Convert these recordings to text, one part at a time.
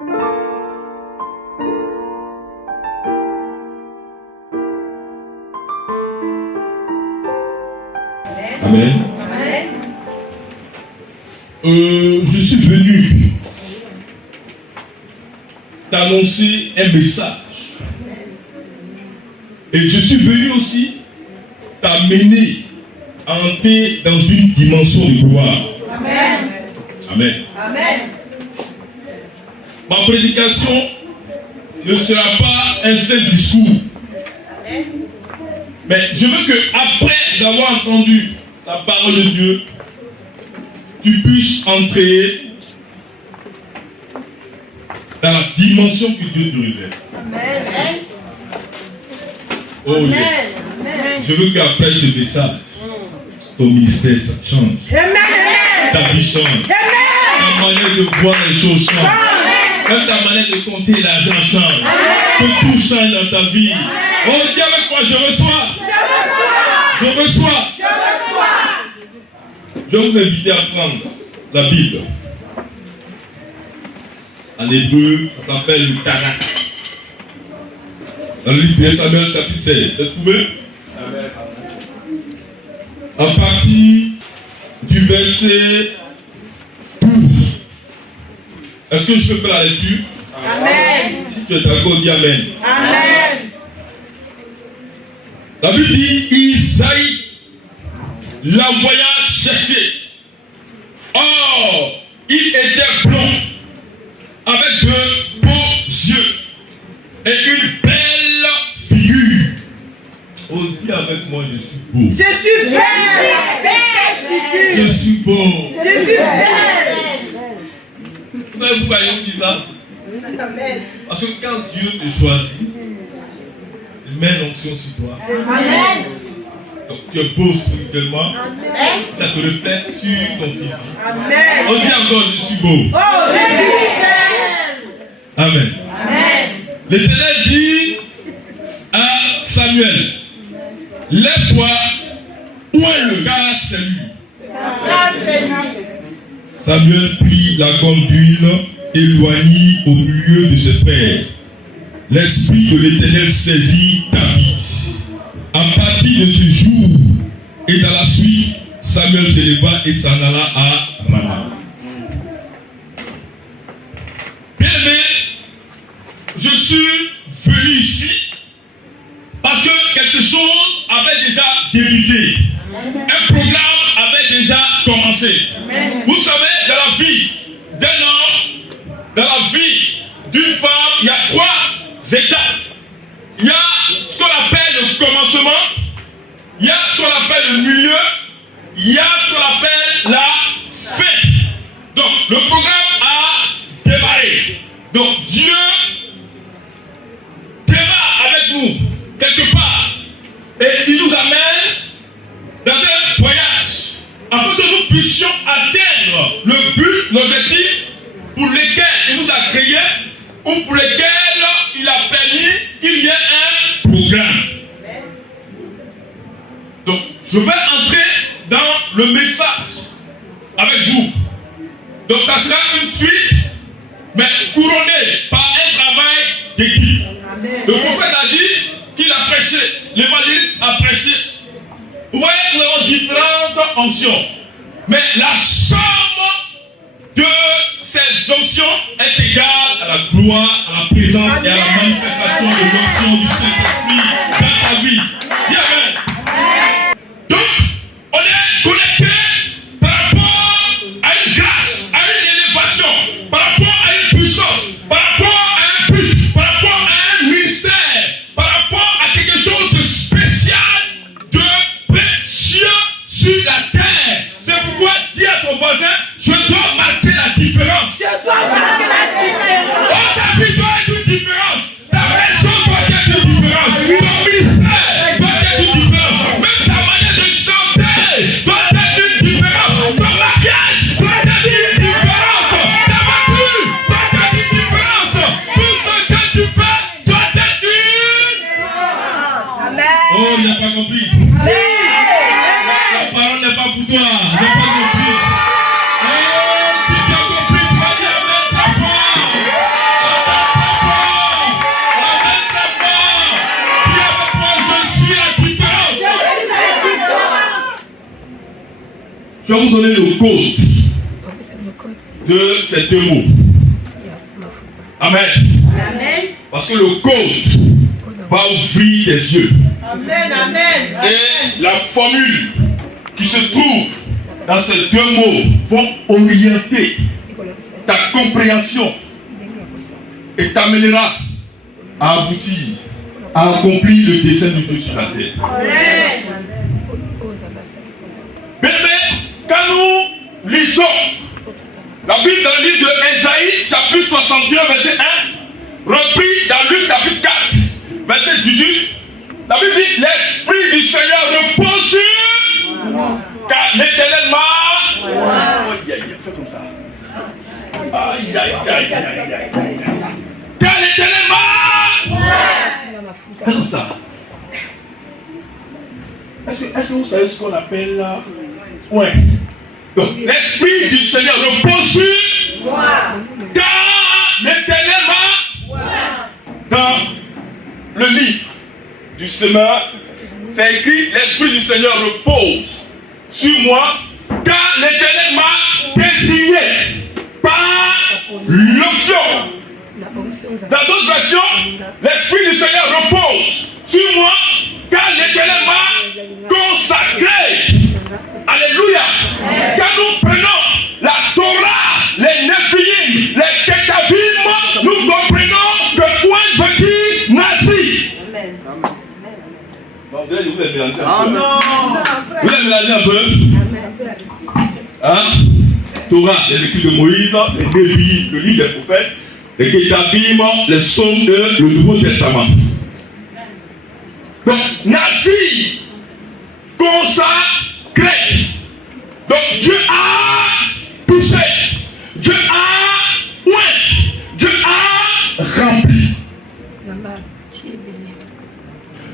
Amen. Je suis venu t'annoncer un message. Et je suis venu aussi t'amener à entrer dans une dimension de gloire. Amen. Amen. Amen. Ma prédication ne sera pas un seul discours. Amen. Mais je veux que, après avoir entendu la parole de Dieu, tu puisses entrer dans la dimension que Dieu te révèle. Amen. Oh yes. Je veux qu'après ce message, ton ministère change. Ta vie change. Ta manière de voir les choses change. Même ta manière de compter l'argent change. Que tout change dans ta vie. Oh, dis avec moi, je reçois. Je reçois. Je vais vous inviter à prendre la Bible. En hébreu, ça s'appelle le Tanakh. Dans le livre de Samuel, chapitre 16. C'est trouvé? En partie du verset 12. Est-ce que je peux faire la lecture? Amen. Si tu es d'accord, dis Amen. Amen. La Bible dit Isaïe l'envoya chercher. Or, il était blond, avec de beaux yeux et une belle figure. Oh, dis avec moi, je suis beau. Je suis belle. Je suis beau. Je suis belle. Vous savez pourquoi il dit ça? Parce que quand Dieu te choisit, il met l'onction sur toi. Amen. Donc tu es beau spirituellement. Ça te reflète sur ton physique. Amen. On dit encore, je suis beau. Oh, je suis belle. Amen. Amen. L'Éternel dit à Samuel, lève-toi, où est le gars, c'est lui. Samuel prit la gomme d'huile et éloignit au milieu de ses frères. L'esprit de l'Éternel saisit David. À partir de ce jour et dans la suite, Samuel se leva et s'en alla à Rama. Bien aimé, je suis venu ici parce que quelque chose avait déjà débuté. Un programme avait déjà commencé. Vous savez, dans la vie d'un homme, dans la vie d'une femme, il y a trois étapes. Il y a ce qu'on appelle le commencement, il y a ce qu'on appelle le milieu, il y a ce qu'on appelle la fin. Donc, le programme a démarré. Donc, Dieu démarre avec nous, quelque part, et il nous amène dans un voyage, afin que nous puissions atteindre le but, l'objectif pour lesquels il nous a créés, ou pour lesquels il a permis qu'il y ait un programme. Donc, je vais entrer dans le message avec vous. Donc, ça sera une suite, mais couronnée par un travail d'équipe. Le prophète a dit qu'il a prêché, l'évangéliste a prêché. Vous voyez, nous avons différentes onctions. Mais la somme de ces onctions est égale à la gloire, à la présence et à la manifestation de l'onction du Saint-Esprit dans ta vie. Dis amen. Donc, on est connecté par rapport à une grâce, à une élévation, par rapport à une puissance, par rapport à un but, par rapport à un ministère, par rapport à quelque chose de spécial, de précieux sur la terre. C'est pourquoi dis à ton voisin, je dois marquer la différence. Je dois marquer la différence. Oh, ta vie doit être une différence. Ta maison doit être une différence. Ton ministère doit être une différence. Même ta manière de chanter doit être une différence. Ton mariage doit être une différence. Ta Je vais vous donner le code de ces deux mots. Amen. Amen. Parce que le code va ouvrir tes yeux. Amen. Amen. Et la formule qui se trouve dans ces deux mots vont orienter ta compréhension et t'amènera à aboutir, à accomplir le dessein de Dieu sur la terre. Amen. Mais quand nous lisons la Bible dans le livre de Ésaïe, chapitre 61, verset 1, repris dans Luc, chapitre 4, verset 18, la Bible dit l'Esprit du Seigneur repose sur, car l'Éternel m'a. Fais comme ça. Aïe, aïe, aïe, aïe, aïe. Car l'Éternel m'a. Fais comme ça. Est-ce que vous savez ce qu'on appelle là? Ouais. Donc, l'Esprit du Seigneur repose sur moi. Car l'Éternel m'a. Dans le livre du semeur, c'est écrit l'Esprit du Seigneur repose sur moi, car l'Éternel m'a désigné par l'onction. Dans d'autres versions, l'Esprit du Seigneur repose sur moi, car l'Éternel m'a consacré. Alléluia. Quand nous prenons la Torah, les Nephilim, les Ketavim, nous comprenons que point veut dire nazi. Amen. Bon, vous avez mélangé un peu. Vous avez mélangé un peu. Hein? Torah, les écrits de Moïse, les Nephilim, le livre des prophètes, les Ketavim, les psaumes et le Nouveau Testament. Donc, nazi, consacré. Donc Dieu a touché, Dieu a oint, Dieu a rempli.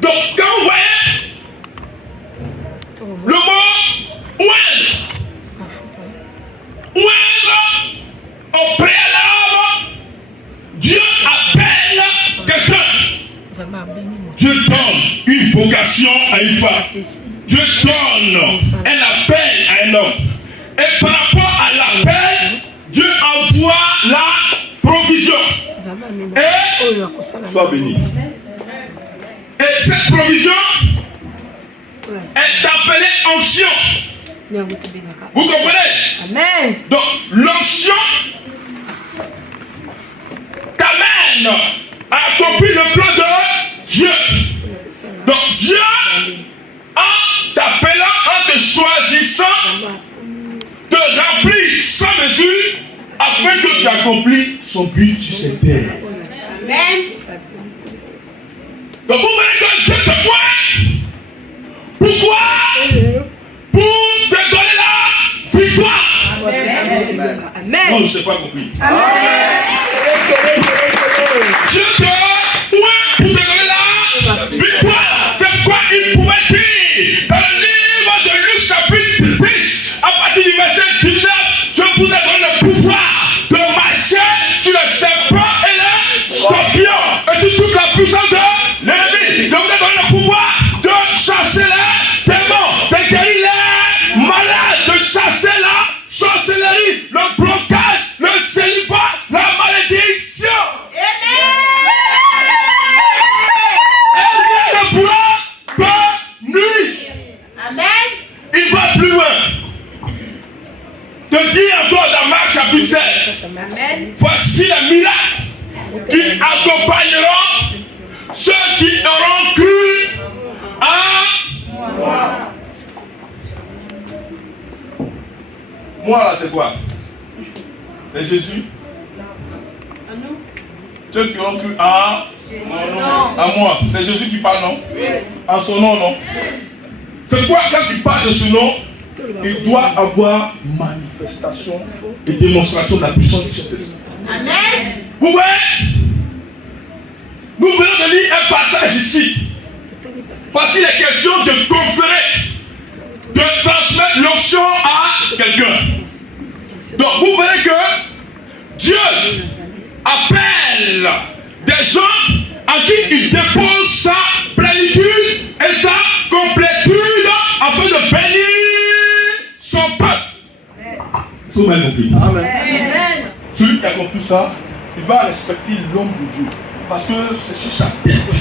Donc quand vous voyez le mot oindre, au préalable, Dieu appelle quelqu'un. Dieu donne une vocation à une femme. Dieu donne un appel à un homme. Et par rapport à l'appel, Dieu envoie la provision. Et sois béni. Et cette provision est appelée onction. Vous comprenez? Amen. Donc l'onction t'amène à accomplir le plan de Dieu. Donc Dieu, en t'appelant, en te choisissant, te remplit sans mesure afin que tu accomplisses son but sur cette terre. Amen. Donc vous voyez que Dieu te voit. Pourquoi? Pour te donner la victoire. Amen. Non, je n'ai pas compris. Amen. Dieu te voit pour te donner la victoire. C'est quoi il pouvait dire dans le livre de Luc chapitre 10 à partir du verset 19. Je vous ai donné le pouvoir de marcher sur les serpents et les scorpions et sur toute la puissance de l'ennemi. Je vous ai donné le pouvoir de chasser les démons, de guérir les malades, de chasser la sorcellerie, le blocage, le célibat, la malédiction. Elle ne pourra pas nuire. Amen. Il va plus loin. Te dit encore dans Marc chapitre 16. Amen. Voici les miracles qui accompagneront ceux qui auront cru à moi. Moi là c'est quoi? C'est Jésus. À nous. Ceux qui auront cru à moi. C'est Jésus qui parle, non? À son nom, non? C'est quoi quand il parle de ce nom? Il doit avoir manifestation et démonstration de la puissance du Saint-Esprit. Amen. Vous voyez? Nous venons de lire un passage ici. Parce qu'il est question de conférer, de transmettre l'onction à quelqu'un. Donc vous voyez que Dieu appelle des gens à qui il dépose sa plénitude et sa complétude afin de bénir son peuple. Tout le monde a compris. Amen. Celui qui a compris ça, il va respecter l'homme de Dieu. Parce que c'est sur sa tête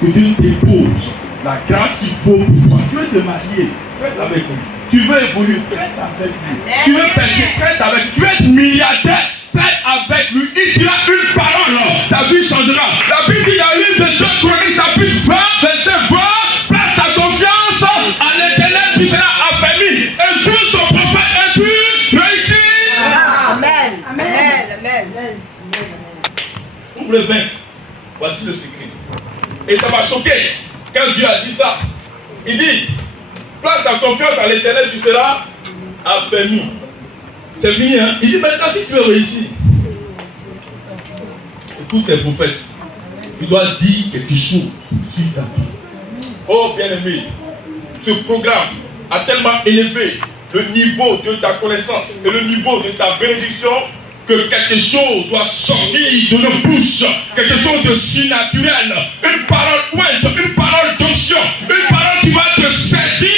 que Dieu dépose la grâce qu'il faut pour toi. Tu veux te marier, traite avec lui. Tu veux évoluer, traite avec lui. Tu veux percer, traite avec lui. Tu veux être milliardaire, traite avec lui. Il dira une parole, ta vie changera. La Bible dit dans le livre de 2 Chroniques, chapitre 20, verset 20, place ta confiance à l'Éternel, tu seras affermi. Et tout son prophète et tu réussis. Amen. Amen. Amen. Pour le vaincre, voici le secret. Et ça m'a choqué quand Dieu a dit ça. Il dit, place ta confiance à l'Éternel, tu seras affermi. C'est fini, hein? Il dit, maintenant si tu veux réussir, écoute ces prophètes, tu dois dire quelque chose sur ta vie. Oh bien-aimé, ce programme a tellement élevé le niveau de ta connaissance et le niveau de ta bénédiction que quelque chose doit sortir de nos bouches, quelque chose de surnaturel, une parole ouinte, une parole d'onction, une parole qui va te saisir